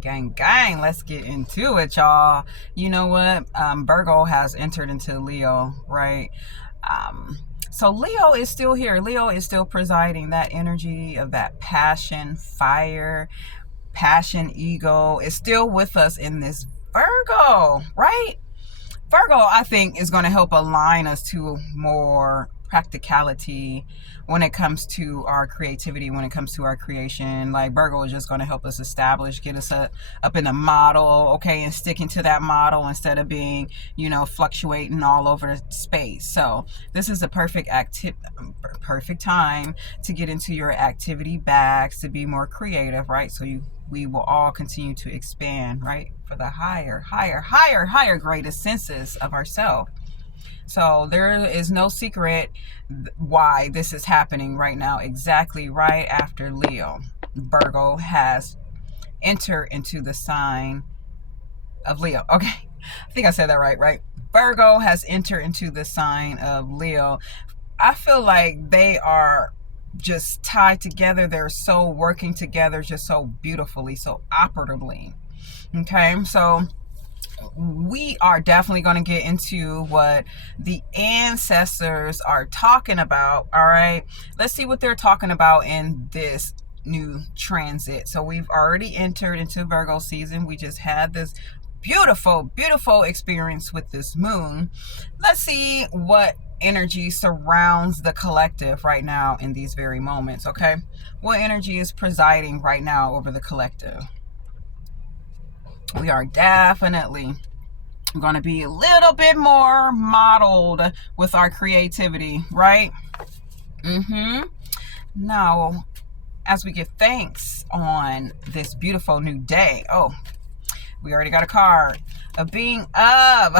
Gang, gang, let's get into it, y'all. You know what? Virgo has entered into Leo, right? So Leo is still here. Leo is still presiding. That energy of that passion, fire, passion, ego is still with us in this Virgo, right? Virgo, I think, is going to help align us to more practicality when it comes to our creativity, when it comes to our creation. Like Virgo is just going to help us establish, get us up in a model, okay, and sticking to that model instead of being, fluctuating all over space. So this is a perfect time to get into your activity bags, to be more creative, right? So we will all continue to expand, right, for the higher, greatest senses of ourselves. So there is no secret why this is happening right now, exactly right after Leo. Virgo has entered into the sign of Leo. Okay, I think I said that right? Virgo has entered into the sign of Leo. I feel like they are just tied together. They're so working together just so beautifully, so operatively. Okay, so we are definitely going to get into what the ancestors are talking about. All right, let's see what they're talking about in this new transit. So we've already entered into Virgo season. We just had this beautiful experience with this moon. Let's see what energy surrounds the collective right now in these very moments. Okay, what energy is presiding right now over the collective? We are definitely going to be a little bit more modeled with our creativity, right? Now, as we give thanks on this beautiful new day, we already got a card, a being of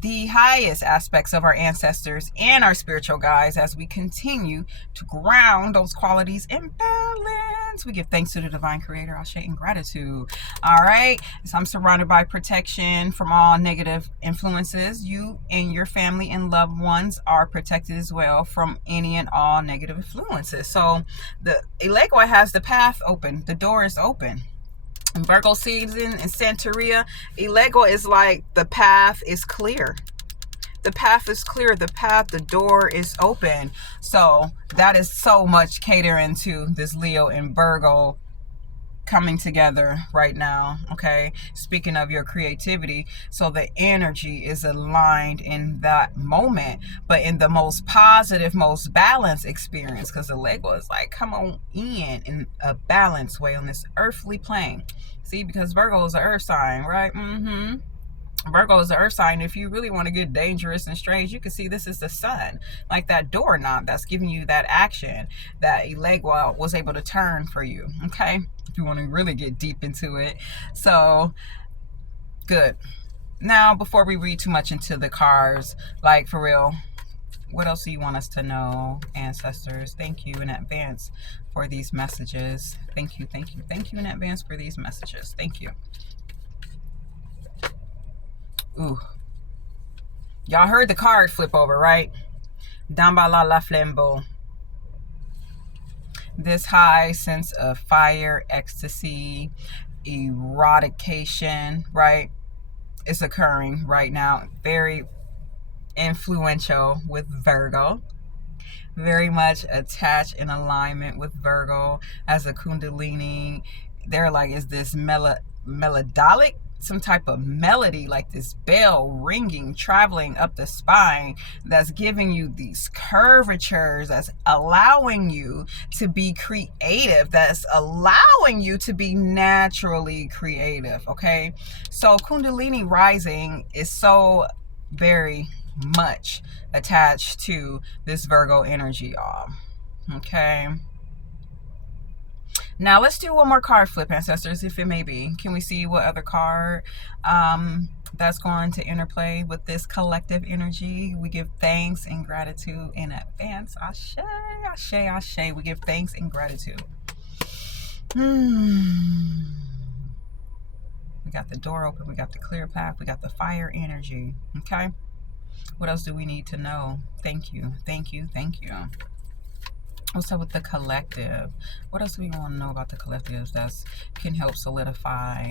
the highest aspects of our ancestors and our spiritual guides as we continue to ground those qualities in balance. We give thanks to the divine creator, Ashe, in gratitude. All right. So I'm surrounded by protection from all negative influences. You and your family and loved ones are protected as well from any and all negative influences. So the Elegua has the path open. The door is open. In Virgo season in Santeria, Elegua is like the path is clear. The path is clear. The door is open. So that is so much catering to this Leo and Virgo coming together right now. Okay, speaking of your creativity, so the energy is aligned in that moment, but in the most positive, most balanced experience, because the Lego is like, come on in a balanced way on this earthly plane. See, because Virgo is an earth sign, right? Virgo is the earth sign. If you really want to get dangerous and strange, you can see this is the sun, like that doorknob that's giving you that action that Elegua was able to turn for you. Okay, if you want to really get deep into it. So good. Now, before we read too much into the cards, like for real, what else do you want us to know, ancestors? Thank you in advance for these messages. Thank you in advance for these messages. Thank you. Ooh, y'all heard the card flip over, right? Dambala la flambeau. This high sense of fire, ecstasy, erotication, right, is occurring right now. Very influential with Virgo. Very much attached in alignment with Virgo as a Kundalini. They're like, is this melodic? Some type of melody, like this bell ringing, traveling up the spine, that's giving you these curvatures, that's allowing you to be creative, that's allowing you to be naturally creative. Okay, so Kundalini rising is so very much attached to this Virgo energy, y'all. Okay, now let's do one more card flip, ancestors, if it may be. Can we see what other card that's going to interplay with this collective energy? We give thanks and gratitude in advance. Ashe, ashe, ashe. We give thanks and gratitude. We got the door open. We got the clear path. We got the fire energy. Okay. What else do we need to know? Thank you. What's up with the collective? What else do we want to know about the collectives that can help solidify?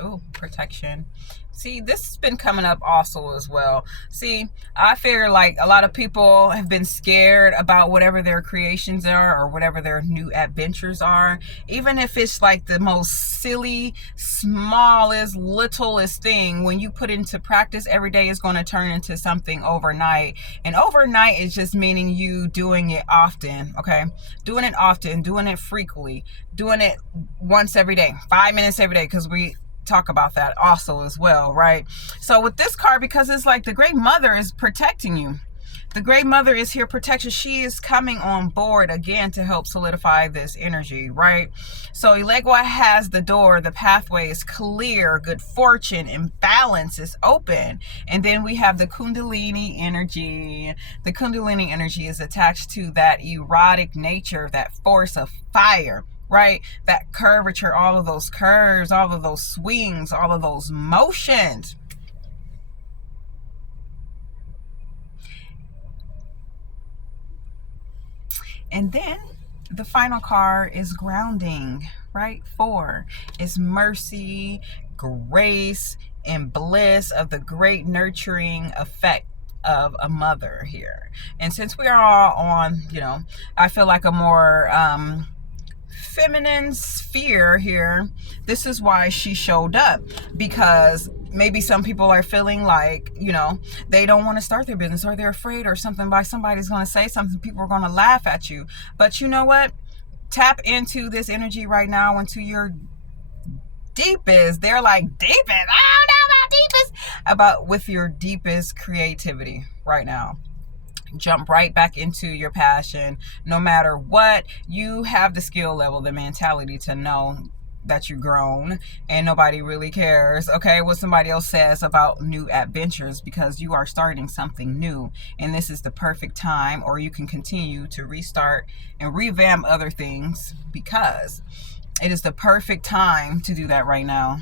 Oh, protection. See, this has been coming up also as well. See, I feel like a lot of people have been scared about whatever their creations are or whatever their new adventures are. Even if it's like the most silly, smallest, littlest thing, when you put into practice every day, is going to turn into something overnight. And overnight is just meaning you doing it often, okay? Doing it often, doing it frequently, doing it once every day, 5 minutes every day, because we talk about that also as well, right? So with this card, because it's like the Great Mother is protecting you. The Great Mother is here protection. She is coming on board again to help solidify this energy, right? So Elegua has the door, the pathway is clear, good fortune and balance is open. And then we have the Kundalini energy. The Kundalini energy is attached to that erotic nature, that force of fire, right? That curvature, all of those curves, all of those swings, all of those motions. And then the final card is grounding, right? 4 is mercy, grace, and bliss of the great nurturing effect of a mother here. And since we are all on, you know, I feel like a more feminine sphere here, this is why she showed up, because maybe some people are feeling like, you know, they don't want to start their business, or they're afraid or something, by somebody's going to say something, people are going to laugh at you. But you know what, tap into this energy right now, into your deepest, they're like deepest, I don't know about deepest, about with your deepest creativity right now. Jump right back into your passion. No matter what, you have the skill level, the mentality to know that you've grown and nobody really cares, okay, what somebody else says about new adventures, because you are starting something new, and this is the perfect time. Or you can continue to restart and revamp other things, because it is the perfect time to do that right now.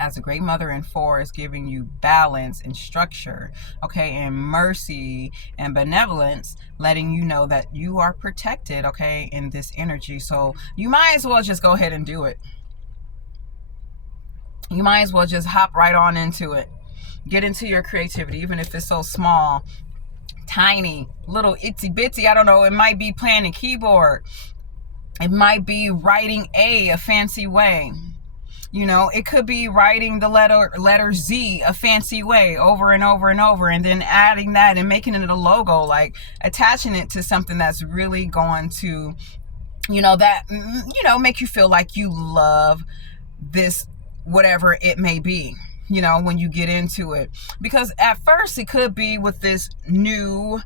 As a Great Mother in 4 is giving you balance and structure, okay, and mercy and benevolence, letting you know that you are protected, okay, in this energy. So you might as well just go ahead and do it. You might as well just hop right on into it. Get into your creativity, even if it's so small, tiny, little itsy bitsy. I don't know, it might be playing a keyboard. It might be writing a fancy way. You know, it could be writing the letter Z a fancy way over and over and over, and then adding that and making it a logo, like attaching it to something that's really going to, you know, that, you know, make you feel like you love this, whatever it may be, you know, when you get into it. Because at first it could be with this new,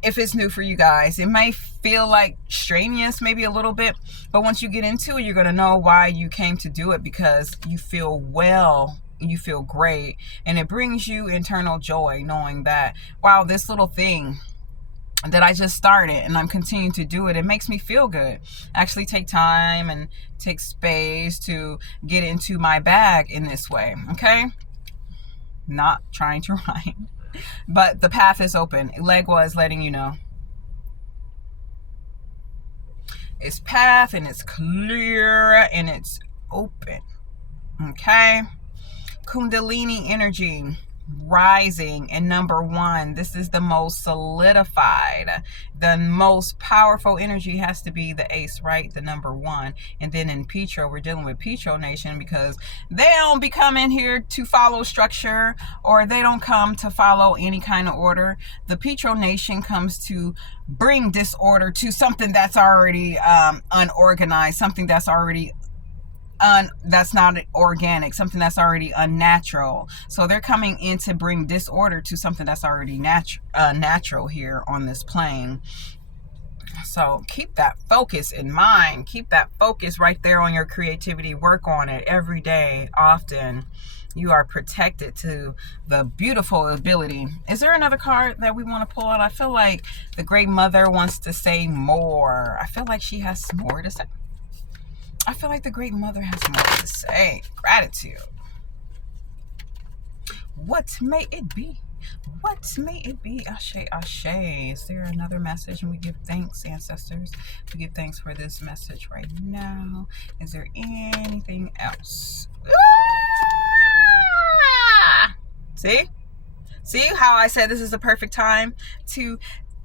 if it's new for you guys, it may feel like strenuous, maybe a little bit, but once you get into it, you're going to know why you came to do it, because you feel well, you feel great, and it brings you internal joy knowing that, wow, this little thing that I just started and I'm continuing to do it, it makes me feel good. Actually take time and take space to get into my bag in this way, okay? Not trying to rhyme. But the path is open. Elegua is letting you know. It's path, and it's clear, and it's open. Okay? Kundalini energy rising in number 1. This is the most solidified, the most powerful energy has to be the ace, right? The number 1. And then in Petro, we're dealing with Petro Nation, because they don't be coming here to follow structure, or they don't come to follow any kind of order. The Petro Nation comes to bring disorder to something that's already unorganized, something that's already that's not organic, something that's already unnatural. So they're coming in to bring disorder to something that's already natural here on this plane. So keep that focus in mind. Keep that focus right there on your creativity. Work on it every day, often. You are protected to the beautiful ability. Is there another card that we want to pull out? I feel like the Great Mother wants to say more. I feel like she has more to say. I feel like the Great Mother has more to say. Gratitude. What may it be? What may it be? Ashe, ashe. Is there another message? And we give thanks, ancestors. We give thanks for this message right now. Is there anything else? Ah! See how I said this is the perfect time to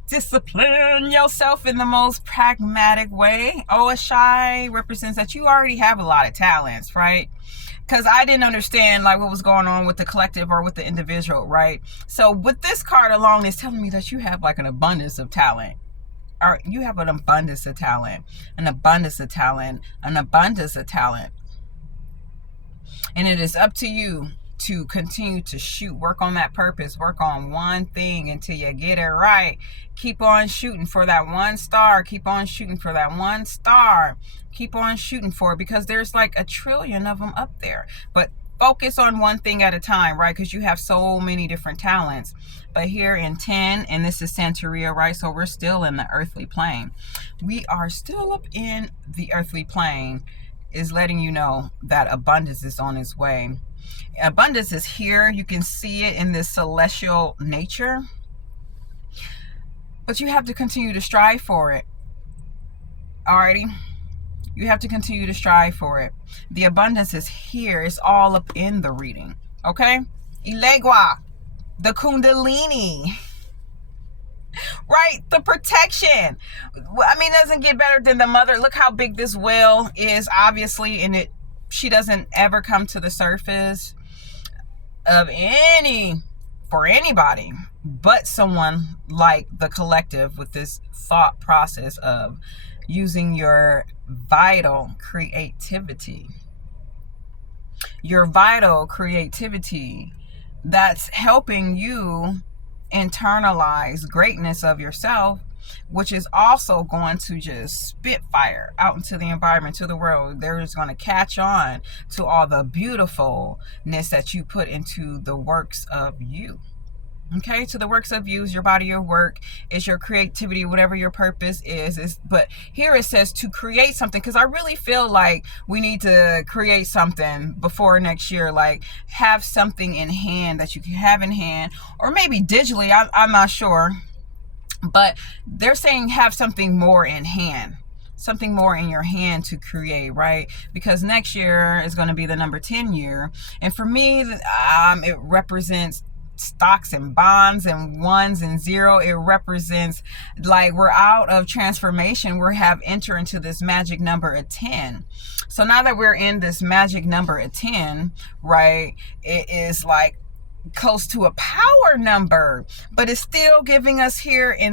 discipline yourself in the most pragmatic way. Oashai represents that you already have a lot of talents, right? Because I didn't understand like what was going on with the collective or with the individual, right? So with this card alone, it's telling me that you have like an abundance of talent. Or you have an abundance of talent, an abundance of talent, an abundance of talent. And it is up to you to continue to shoot, work on that purpose, work on one thing until you get it right. Keep on shooting for that one star. Keep on shooting for that one star. Keep on shooting for it, because there's like a trillion of them up there. But focus on one thing at a time, right? Because you have so many different talents. But here in 10, and this is Santeria, right? So we're still in the earthly plane. We are still up in the earthly plane, is letting you know that abundance is on its way. Abundance is here. You can see it in this celestial nature, but you have to continue to strive for it. Alrighty, you have to continue to strive for it. The abundance is here. It's all up in the reading. Okay, Ilegua, the Kundalini, right? The protection. I mean, it doesn't get better than the mother. Look how big this whale is, obviously, and she doesn't ever come to the surface of for anybody but someone like the collective, with this thought process of using your vital creativity. Your vital creativity that's helping you internalize greatness of yourself, which is also going to just spit fire out into the environment, to the world. They're just going to catch on to all the beautifulness that you put into the works of you. Okay, to the works of you is your body, your work, is your creativity, whatever your purpose is. But here it says to create something, because I really feel like we need to create something before next year. Like, have something in hand that you can have in hand, or maybe digitally, I'm not sure. But they're saying have something more in hand, something more in your hand to create, right? Because next year is going to be the number 10 year. And for me, it represents stocks and bonds and ones and zero. It represents like we're out of transformation. We have entered into this magic number of 10. So now that we're in this magic number of 10, right, it is like close to a power number, but it's still giving us here in